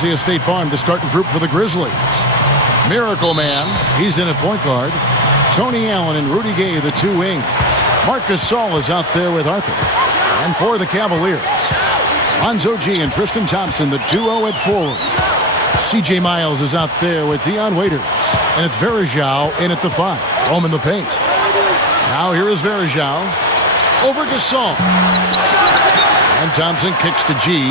State Farm, the starting group for the Grizzlies. Miracle Man, he's in at point guard. Tony Allen and Rudy Gay, the two wings. Marcus Saul is out there with Arthur. And for the Cavaliers, Lonzo G and Tristan Thompson, the duo at forward. C.J. Miles is out there with Dion Waiters. And it's Verajao in at the 5. Home in the paint. Now here is Verajao. Over to Saul. And Thompson kicks to G.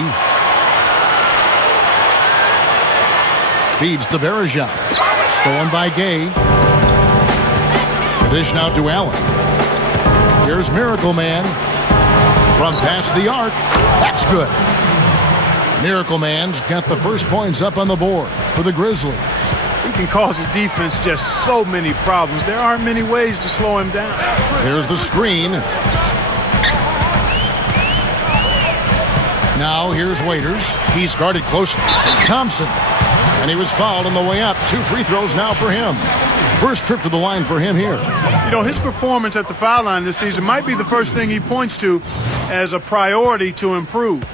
Feeds to Verajao. Stolen by Gay. The dish now to Allen. Here's Miracle Man. From past the arc. That's good. Miracle Man's got the first points up on the board for the Grizzlies. He can cause the defense just so many problems. There aren't many ways to slow him down. There's the screen. Now here's Waiters. He's guarded closely. Thompson. And he was fouled on the way up. 2 free throws now for him. First trip to the line for him here. You know, his performance at the foul line this season might be the first thing he points to as a priority to improve.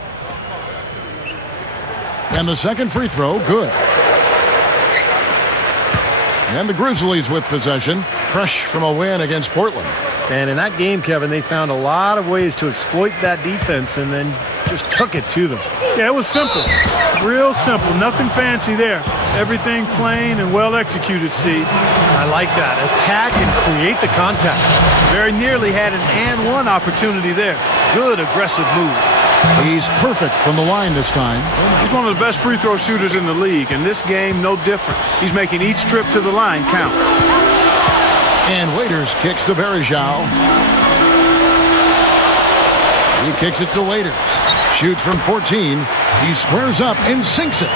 And the second free throw, good. And the Grizzlies with possession, fresh from a win against Portland. And in that game, Kevin, they found a lot of ways to exploit that defense and then just took it to them. Yeah, it was simple. Real simple. Nothing fancy there. Everything plain and well executed, Steve. I like that. Attack and create the contact. Very nearly had an and one opportunity there. Good aggressive move. He's perfect from the line this time. He's one of the best free throw shooters in the league, and this game no different. He's making each trip to the line count. And Waiters kicks to Verajao. He kicks it to Waiters. Shoots from 14. He squares up and sinks it.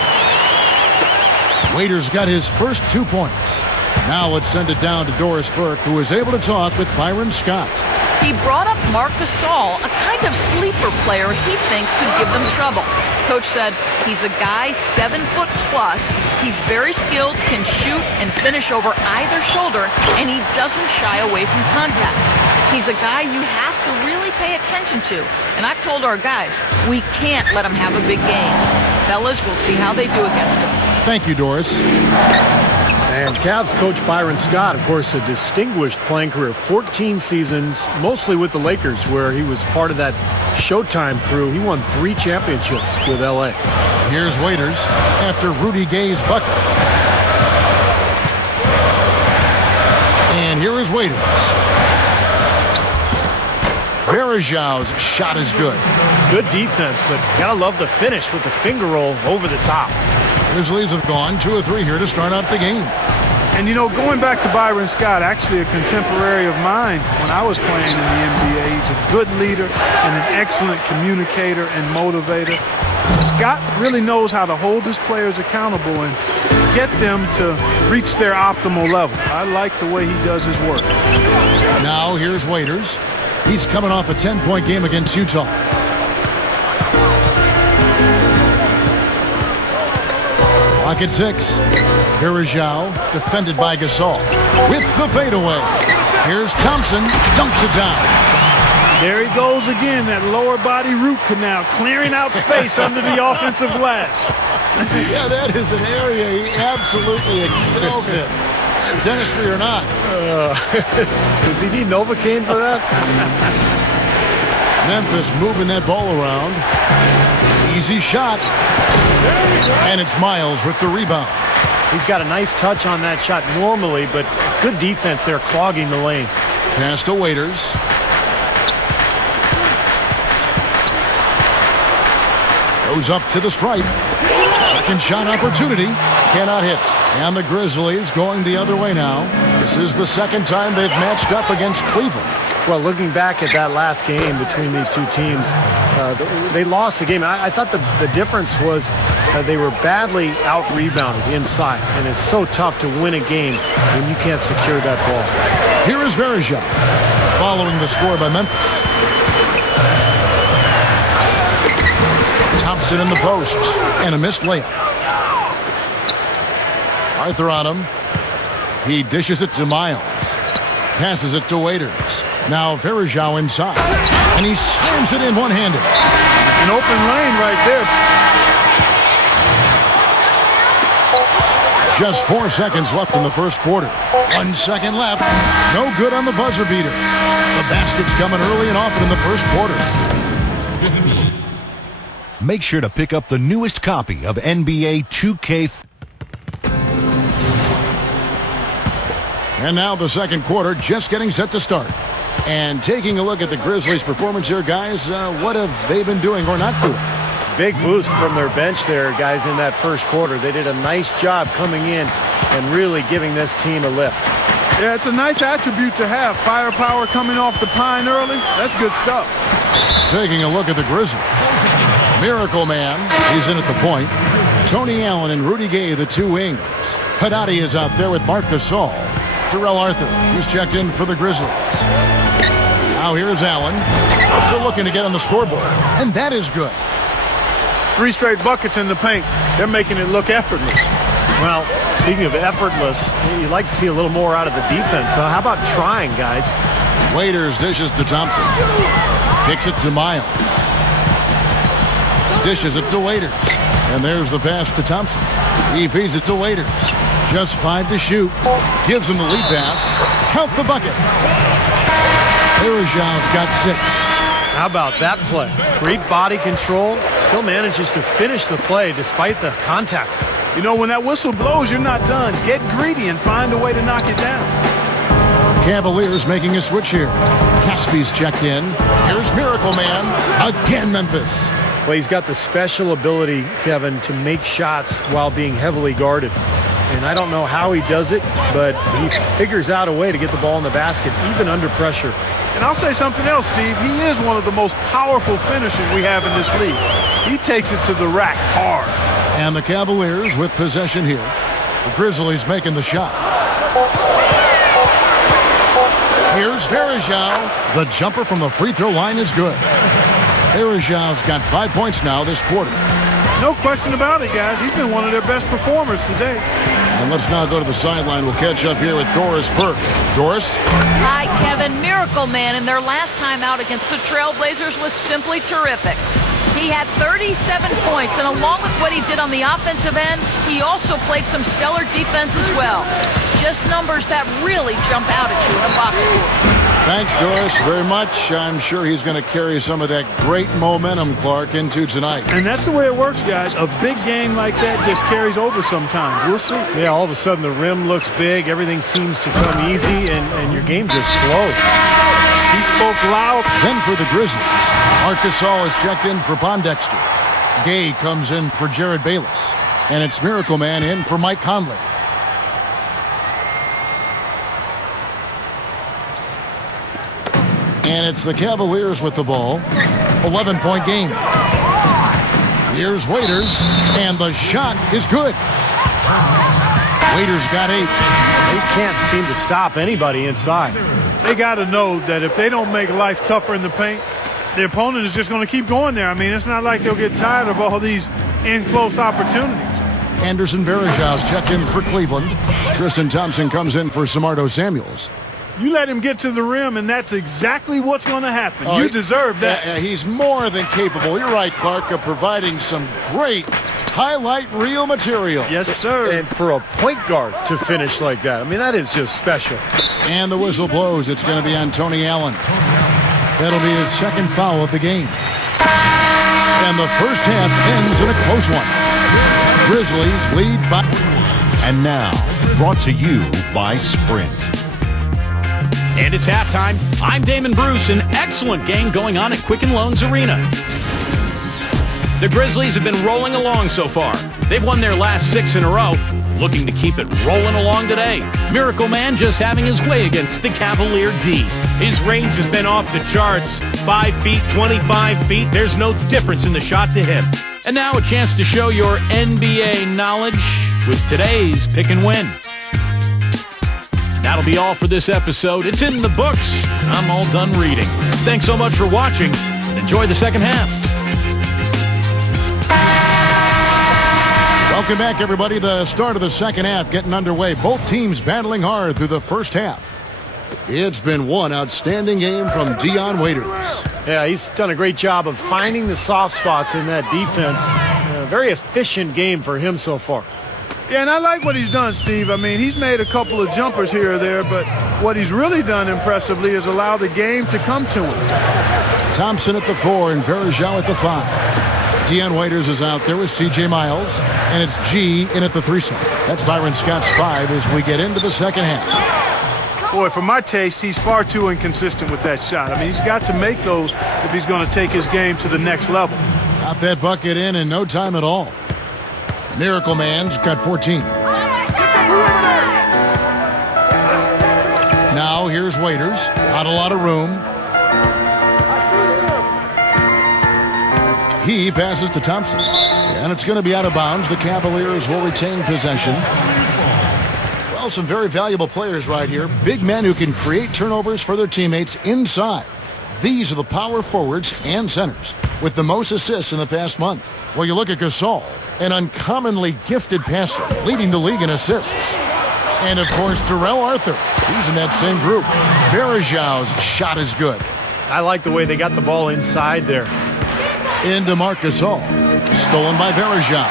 Waiters got his first 2 points. Now let's send it down to Doris Burke, who was able to talk with Byron Scott. He brought up Marcus Saul, a kind of sleeper player he thinks could give them trouble. Coach said he's a guy 7 foot plus. He's very skilled, can shoot and finish over either shoulder, and he doesn't shy away from contact. He's a guy you have to really pay attention to. And I've told our guys, we can't let him have a big game. Fellas, we'll see how they do against him. Thank you, Doris. And Cavs coach Byron Scott, of course, a distinguished playing career, 14 seasons, mostly with the Lakers, where he was part of that Showtime crew. He won 3 championships with L.A. Here's Waiters after Rudy Gay's bucket. And here is Waiters. Verajao's shot is good. Good defense, but gotta love the finish with the finger roll over the top. Grizzlies have gone 2 of 3 here to start out the game. And, you know, going back to Byron Scott, actually a contemporary of mine when I was playing in the NBA. He's a good leader and an excellent communicator and motivator. Scott really knows how to hold his players accountable and get them to reach their optimal level. I like the way he does his work. Now here's Waiters. He's coming off a 10-point game against Utah. Clock at 6. Verajao defended by Gasol with the fadeaway. Here's Thompson, dunks it down. There he goes again, that lower body root canal, clearing out space under the offensive glass. Yeah, that is an area he absolutely excels in. Dentistry or not. Does he need Novocaine for that? Memphis moving that ball around. Easy shot. And it's Miles with the rebound. He's got a nice touch on that shot normally, but good defense there clogging the lane. Pass to Waiters. Goes up to the stripe. Second shot opportunity. Cannot hit. And the Grizzlies going the other way now. This is the second time they've matched up against Cleveland. Well, looking back at that last game between these two teams, they lost the game. I thought the difference was they were badly out-rebounded inside, and it's so tough to win a game when you can't secure that ball. Here is Verajao following the score by Memphis. Thompson in the post, and a missed layup. Arthur on him. He dishes it to Miles. Passes it to Waiters. Now Verajao inside. And he slams it in one-handed. An open lane right there. Just 4 seconds left in the first quarter. 1 second left. No good on the buzzer beater. The basket's coming early and often in the first quarter. Make sure to pick up the newest copy of NBA 2K. And now the second quarter just getting set to start. And taking a look at the Grizzlies' performance here, guys, what have they been doing or not doing? Big boost from their bench there, guys, in that first quarter. They did a nice job coming in and really giving this team a lift. Yeah, it's a nice attribute to have. Firepower coming off the pine early. That's good stuff. Taking a look at the Grizzlies. Miracle Man, he's in at the point. Tony Allen and Rudy Gay, the two wings. Haddadi is out there with Marc Gasol. Terrell Arthur, he's checked in for the Grizzlies. Now here's Allen. Still looking to get on the scoreboard. And that is good. 3 straight buckets in the paint. They're making it look effortless. Well, speaking of effortless, you'd like to see a little more out of the defense. So how about trying, guys? Waiters dishes to Thompson. Kicks it to Miles. Dishes it to Waiters. And there's the pass to Thompson. He feeds it to Waiters. Just 5 to shoot. Gives him the lead pass. Count the bucket. Bergeau's got 6. How about that play? Great body control. Still manages to finish the play despite the contact. You know, when that whistle blows, you're not done. Get greedy and find a way to knock it down. Cavaliers making a switch here. Caspi's checked in. Here's Miracle Man. Again, Memphis. Well, he's got the special ability, Kevin, to make shots while being heavily guarded. And I don't know how he does it, but he figures out a way to get the ball in the basket, even under pressure. And I'll say something else, Steve. He is one of the most powerful finishers we have in this league. He takes it to the rack hard. And the Cavaliers with possession here. The Grizzlies making the shot. Here's Bergeau. The jumper from the free throw line is good. Bergeau's got 5 points now this quarter. No question about it, guys. He's been one of their best performers today. And let's now go to the sideline. We'll catch up here with Doris Burke. Doris? Hi, Kevin. Miracle Man in their last time out against the Trailblazers was simply terrific. He had 37 points, and along with what he did on the offensive end, he also played some stellar defense as well. Just numbers that really jump out at you in a box score. Thanks, Doris, very much. I'm sure he's going to carry some of that great momentum, Clark, into tonight. And that's the way it works, guys. A big game like that just carries over sometimes. We'll see. Yeah, all of a sudden the rim looks big. Everything seems to come easy, and your game just flows. He spoke loud. Then for the Grizzlies, Marc Gasol is checked in for Pondexter. Gay comes in for Jared Bayless. And it's Miracle Man in for Mike Conley. And it's the Cavaliers with the ball. 11-point game. Here's Waiters, and the shot is good. Waiters got 8. They can't seem to stop anybody inside. They got to know that if they don't make life tougher in the paint, the opponent is just going to keep going there. I mean, it's not like they'll get tired of all these in-close opportunities. Anderson Bergeau's checked in for Cleveland. Tristan Thompson comes in for Samardo Samuels. You let him get to the rim, and that's exactly what's going to happen. You deserve that. He's more than capable. You're right, Clark, of providing some great highlight reel material. Yes, sir. And for a point guard to finish like that, I mean, that is just special. And the whistle blows. It's going to be on Tony Allen. That'll be his second foul of the game. And the first half ends in a close one. Grizzlies lead by... And now, brought to you by Sprint. And it's halftime. I'm Damon Bruce. An excellent game going on at Quicken Loans Arena. The Grizzlies have been rolling along so far. They've won their last 6 in a row, looking to keep it rolling along today. Miracle Man just having his way against the Cavalier D. His range has been off the charts. 5 feet, 25 feet. There's no difference in the shot to him. And now a chance to show your NBA knowledge with today's Pick and Win. That'll be all for this episode. It's in the books. I'm all done reading. Thanks so much for watching, and enjoy the second half. Welcome back, everybody. The start of the second half getting underway. Both teams battling hard through the first half. It's been one outstanding game from Dion Waiters. Yeah, he's done a great job of finding the soft spots in that defense. Very efficient game for him so far. Yeah, and I like what he's done, Steve. I mean, he's made a couple of jumpers here or there, but what he's really done impressively is allow the game to come to him. Thompson at the 4 and Verjao at the 5. Deion Waiters is out there with C.J. Miles, and it's G in at the 3 slot. That's Byron Scott's 5 as we get into the second half. Boy, for my taste, he's far too inconsistent with that shot. I mean, he's got to make those if he's going to take his game to the next level. Got that bucket in no time at all. Miracle Man's got 14. Now here's Waiters. Not a lot of room. He passes to Thompson. And it's going to be out of bounds. The Cavaliers will retain possession. Well, some very valuable players right here. Big men who can create turnovers for their teammates inside. These are the power forwards and centers with the most assists in the past month. Well, you look at Gasol, an uncommonly gifted passer, leading the league in assists. And, of course, Darrell Arthur. He's in that same group. Verjao's shot is good. I like the way they got the ball inside there. Into Marc Gasol. Stolen by Verjao.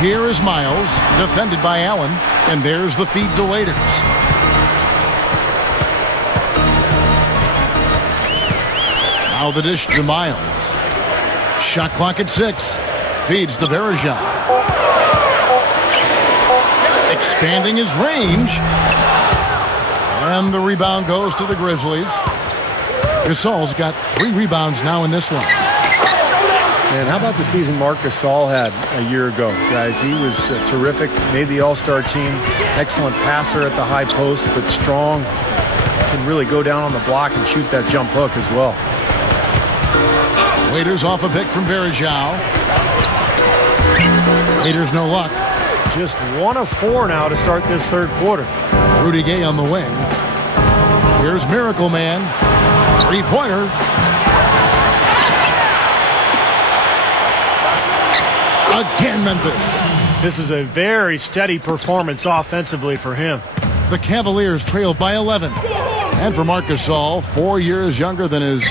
Here is Miles, defended by Allen. And there's the feed to Waiters. Now the dish to Miles. Shot clock at 6. Feeds to Verjao. Expanding his range. And the rebound goes to the Grizzlies. Gasol's got 3 rebounds now in this one. And how about the season Marc Gasol had a year ago, guys? He was terrific, made the All-Star team, excellent passer at the high post, but strong, can really go down on the block and shoot that jump hook as well. Waiters off a pick from Verjao. Waiters no luck. Just 1 of 4 now to start this third quarter. Rudy Gay on the wing. Here's Miracle Man. 3-pointer. Again, Memphis. This is a very steady performance offensively for him. The Cavaliers trail by 11. And for Marc Gasol, 4 years younger than his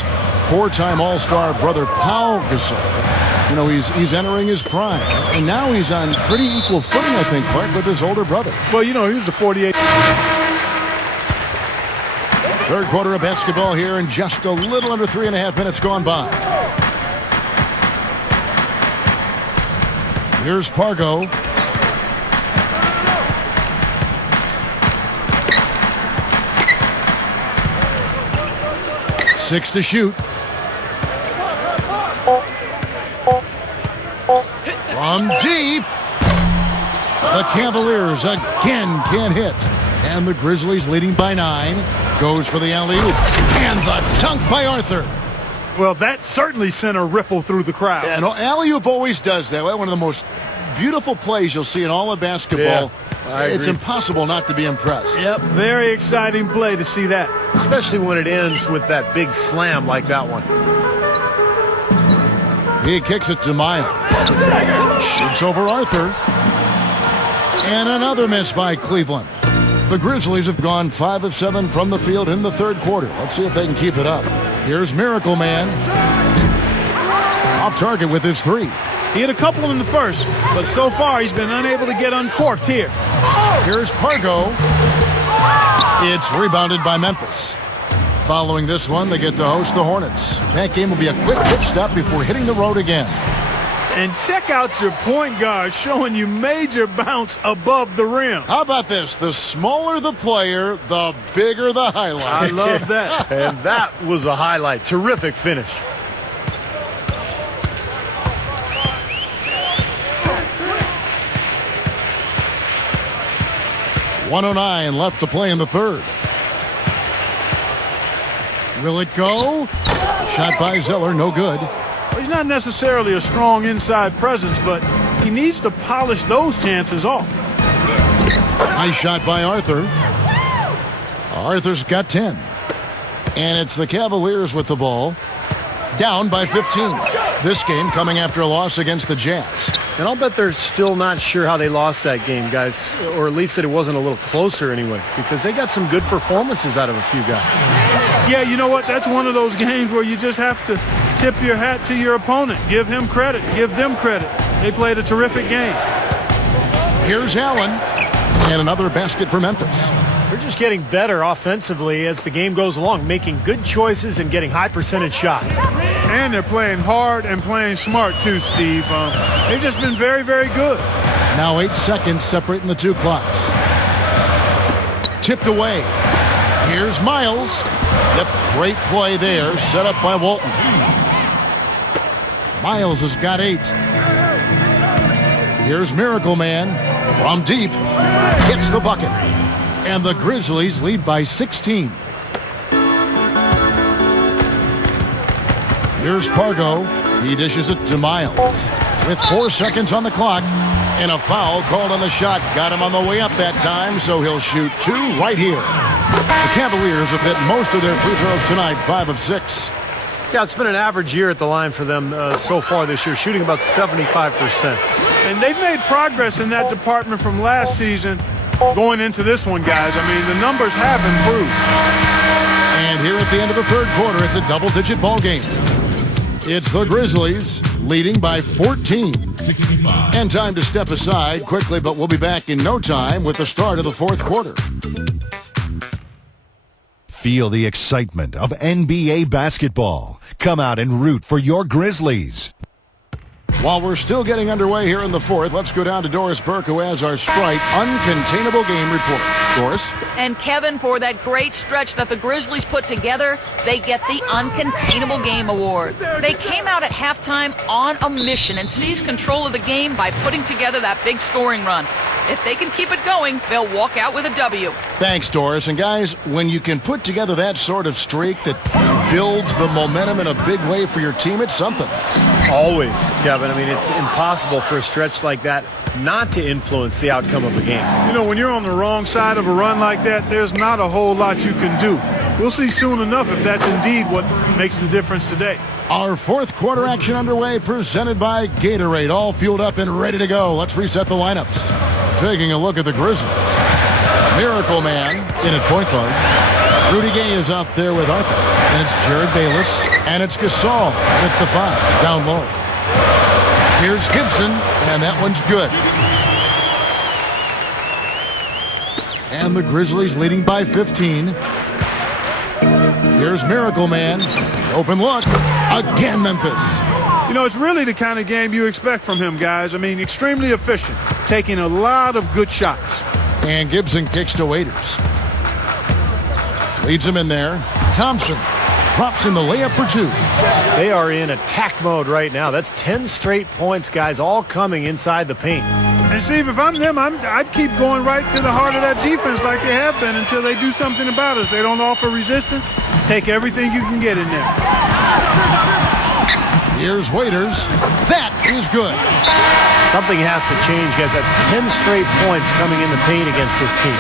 4-time All-Star brother Pau Gasol. You know, he's entering his prime. And now he's on pretty equal footing, I think, Clark, with his older brother. Well, you know, he was the 48. Third quarter of basketball here, and just a little under 3.5 minutes gone by. Here's Pargo. Six to shoot. From deep. The Cavaliers again can't hit. And the Grizzlies leading by 9. Goes for the alley-oop. And the dunk by Arthur. Well, that certainly sent a ripple through the crowd. And alley-oop always does that. One of the most beautiful plays you'll see in all of basketball. Yeah, it's impossible not to be impressed. Yep, very exciting play to see that. Especially when it ends with that big slam like that one. He kicks it to Miles. Shoots over Arthur. And another miss by Cleveland. The Grizzlies have gone 5 of 7 from the field in the third quarter. Let's see if they can keep it up. Here's Miracle Man. Off target with his 3. He hit a couple in the first, but so far he's been unable to get uncorked here. Here's Pargo. It's rebounded by Memphis. Following this one, they get to host the Hornets. That game will be a quick pit stop before hitting the road again. And check out your point guard showing you major bounce above the rim. How about this? The smaller the player, the bigger the highlight. I love that. And that was a highlight. Terrific finish. .109 left to play in the third. Will it go? Shot by Zeller, no good. He's not necessarily a strong inside presence, but he needs to polish those chances off. Nice shot by Arthur. Arthur's got 10. And it's the Cavaliers with the ball. Down by 15. This game coming after a loss against the Jazz. And I'll bet they're still not sure how they lost that game, guys. Or at least that it wasn't a little closer anyway. Because they got some good performances out of a few guys. Yeah, you know what? That's one of those games where you just have to tip your hat to your opponent. Give him credit. Give them credit. They played a terrific game. Here's Allen. And another basket for Memphis. They're just getting better offensively as the game goes along, making good choices and getting high percentage shots. And they're playing hard and playing smart too, Steve. They've just been very, very good. Now 8 seconds separating the two clocks. Tipped away. Here's Miles. Yep, great play there, set up by Walton. Miles has got 8. Here's Miracle Man from deep. Hits the bucket. And the Grizzlies lead by 16. Here's Pargo. He dishes it to Miles. With 4 seconds on the clock. And a foul called on the shot. Got him on the way up that time, so he'll shoot 2 right here. The Cavaliers have hit most of their free throws tonight, 5 of 6. Yeah, it's been an average year at the line for them so far this year, shooting about 75%. And they've made progress in that department from last season going into this one, guys. I mean, the numbers have improved. And here at the end of the third quarter, it's a double-digit ball game. It's the Grizzlies leading by 14. And time to step aside quickly, but we'll be back in no time with the start of the fourth quarter. Feel the excitement of NBA basketball. Come out and root for your Grizzlies. While we're still getting underway here in the fourth, let's go down to Doris Burke, who has our Sprite Uncontainable Game Report. Doris? And Kevin, for that great stretch that the Grizzlies put together, they get the Uncontainable Game Award. They came out at halftime on a mission and seized control of the game by putting together that big scoring run. If they can keep it going, they'll walk out with a W. Thanks, Doris. And guys, when you can put together that sort of streak that builds the momentum in a big way for your team, it's something. Always, Kevin. I mean, it's impossible for a stretch like that not to influence the outcome of a game. You know, when you're on the wrong side of a run like that, there's not a whole lot you can do. We'll see soon enough if that's indeed what makes the difference today. Our fourth quarter action underway, presented by Gatorade, all fueled up and ready to go. Let's reset the lineups. Taking a look at the Grizzlies. Miracle Man in at point guard. Rudy Gay is out there with Arthur. And it's Jared Bayless. And it's Gasol at the 5, down low. Here's Gibson, and that one's good. And the Grizzlies leading by 15. Here's Miracle Man. Open look. Again, Memphis. You know, it's really the kind of game you expect from him, guys. I mean, extremely efficient, taking a lot of good shots. And Gibson kicks to Waiters. Leads him in there. Thompson drops in the layup for 2. They are in attack mode right now. That's 10 straight points, guys, all coming inside the paint. And, Steve, if I'm them, I'd keep going right to the heart of that defense like they have been until they do something about it. If they don't offer resistance, take everything you can get in there. Here's Waiters. That is good. Something has to change, guys. That's 10 straight points coming in the paint against this team.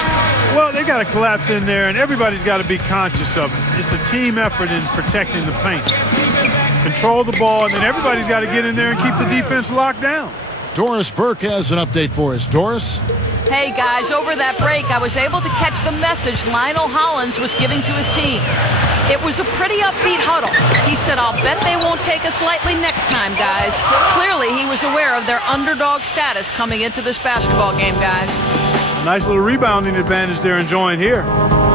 Well, they got to collapse in there, and everybody's got to be conscious of it. It's a team effort in protecting the paint. Control the ball, and then everybody's got to get in there and keep the defense locked down. Doris Burke has an update for us. Doris? Hey, guys, over that break, I was able to catch the message Lionel Hollins was giving to his team. It was a pretty upbeat huddle. He said, I'll bet they won't take us lightly next time, guys. Clearly, he was aware of their underdog status coming into this basketball game, guys. Nice little rebounding advantage they're enjoying here.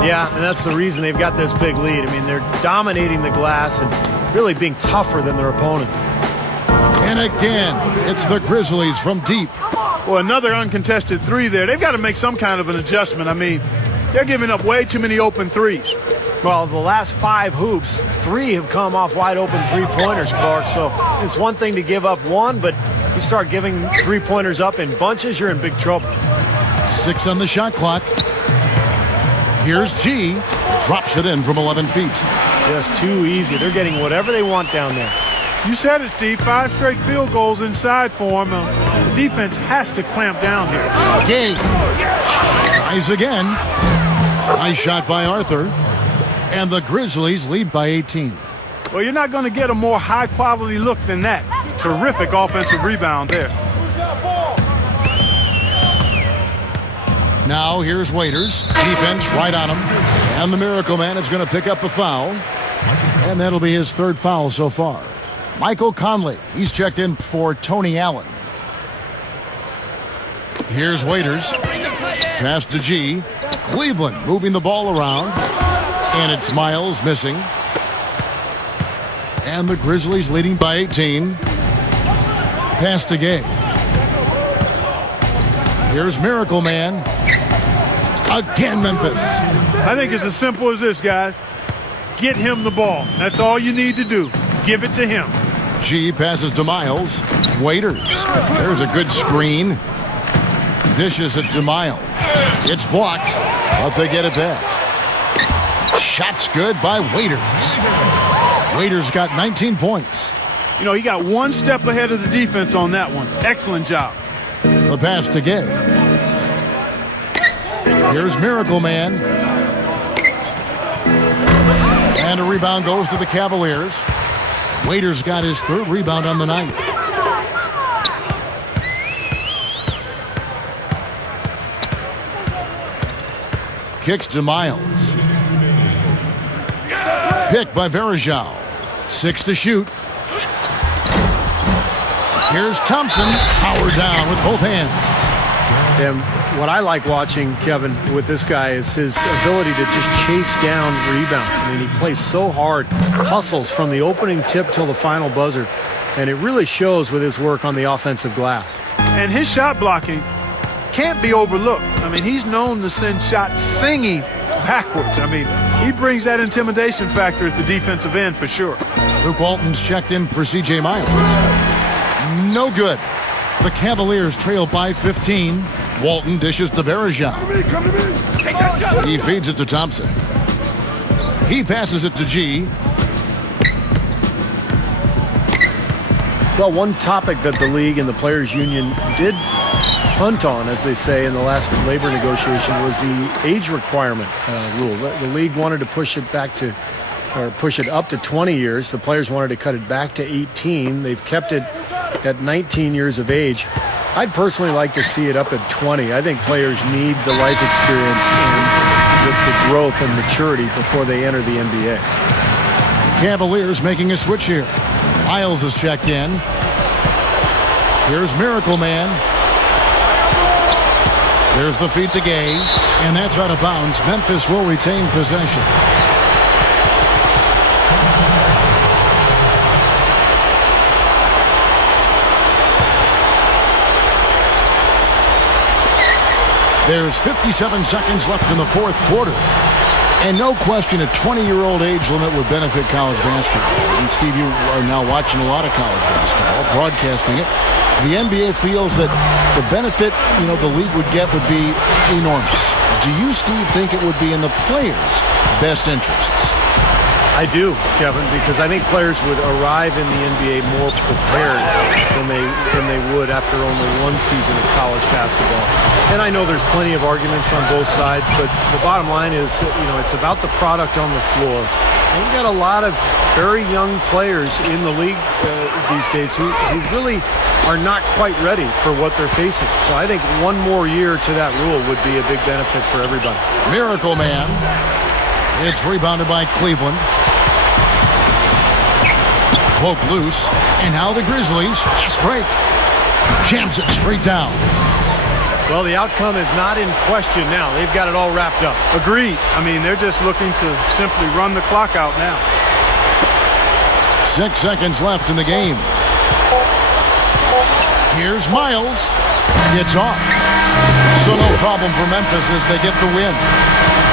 Yeah, and that's the reason they've got this big lead. I mean, they're dominating the glass and really being tougher than their opponent. And again, it's the Grizzlies from deep. Well, another uncontested 3 there. They've got to make some kind of an adjustment. I mean, they're giving up way too many open 3s. Well, the last 5 hoops, 3 have come off wide open three-pointers, Clark. So it's one thing to give up 1, but you start giving three-pointers up in bunches, you're in big trouble. 6 on the shot clock. Here's G. Drops it in from 11 feet. Just too easy. They're getting whatever they want down there. You said it, Steve. 5 straight field goals inside for them. The defense has to clamp down here. Gay tries again. Nice shot by Arthur. And the Grizzlies lead by 18. Well, you're not going to get a more high-quality look than that. Terrific offensive rebound there. Now here's Waiters. Defense right on him. And the Miracle Man is going to pick up the foul. And that'll be his 3rd foul so far. Michael Conley, he's checked in for Tony Allen. Here's Waiters. Pass to G. Cleveland moving the ball around. And it's Miles missing. And the Grizzlies leading by 18. Pass to Gay. Here's Miracle Man. Again, Memphis. I think it's as simple as this, guys. Get him the ball. That's all you need to do. Give it to him. G passes to Miles. Waiters. There's a good screen. Dishes it to Miles. It's blocked, but they get it back. Shot's good by Waiters. Waiters got 19 points. You know, he got one step ahead of the defense on that one. Excellent job. The pass to Gay. Here's Miracle Man. And a rebound goes to the Cavaliers. Waiters got his third rebound on the night. Kicks to Miles. Picked by Varejao. 6 to shoot. Here's Thompson. Powered down with both hands. And what I like watching, Kevin, with this guy is his ability to just chase down rebounds. I mean, he plays so hard, hustles from the opening tip till the final buzzer, and it really shows with his work on the offensive glass. And his shot blocking can't be overlooked. I mean, he's known to send shots singing backwards. I mean, he brings that intimidation factor at the defensive end for sure. Luke Walton's checked in for C.J. Miles. No good. The Cavaliers trail by 15. Walton dishes to Varejao. He feeds it to Thompson. He passes it to G. Well, one topic that the league and the players' union did punt on, as they say, in the last labor negotiation was the age requirement rule. The league wanted to push it back to, or push it up to 20 years. The players wanted to cut it back to 18. They've kept it at 19 years of age. I'd personally like to see it up at 20. I think players need the life experience and the growth and maturity before they enter the NBA. Cavaliers making a switch here. Miles is checked in. Here's Miracle Man. There's the feed to Gay, and that's out of bounds. Memphis will retain possession. There's 57 seconds left in the fourth quarter. And no question, a 20-year-old age limit would benefit college basketball. And Steve, you are now watching a lot of college basketball, broadcasting it. The NBA feels that the benefit, the league would get would be enormous. Do you, Steve, think it would be in the players' best interests? I do, Kevin, because I think players would arrive in the NBA more prepared than they would after only one season of college basketball. And I know there's plenty of arguments on both sides, but the bottom line is, it's about the product on the floor. And we've got a lot of very young players in the league these days who really are not quite ready for what they're facing. So I think one more year to that rule would be a big benefit for everybody. Miracle Man. It's rebounded by Cleveland. Poke loose. And now the Grizzlies. Fast break. Jams it straight down. Well, the outcome is not in question now. They've got it all wrapped up. Agreed. I mean, they're just looking to simply run the clock out now. 6 seconds left in the game. Here's Miles. It's off. So no problem for Memphis as they get the win.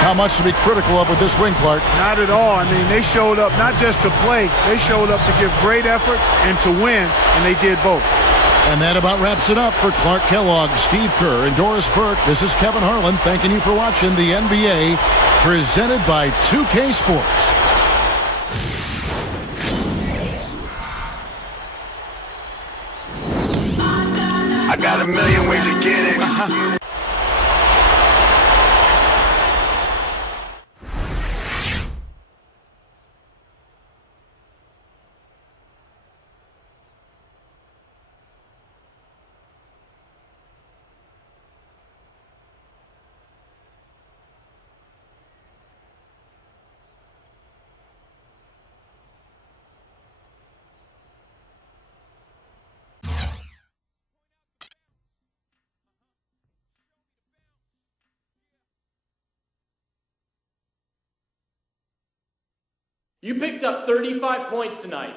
How much to be critical of with this win, Clark? Not at all. I mean, they showed up not just to play. They showed up to give great effort and to win, and they did both. And that about wraps it up for Clark Kellogg, Steve Kerr, and Doris Burke. This is Kevin Harlan thanking you for watching the NBA presented by 2K Sports. I got a million ways to get it. You picked up 35 points tonight.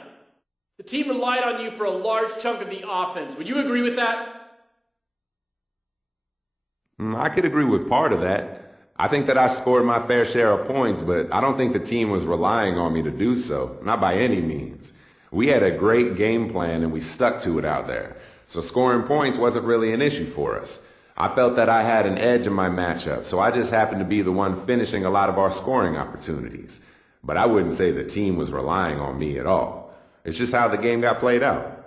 The team relied on you for a large chunk of the offense. Would you agree with that? I could agree with part of that. I think that I scored my fair share of points, but I don't think the team was relying on me to do so. Not by any means. We had a great game plan and we stuck to it out there. So scoring points wasn't really an issue for us. I felt that I had an edge in my matchup, so I just happened to be the one finishing a lot of our scoring opportunities. But I wouldn't say the team was relying on me at all. It's just how the game got played out.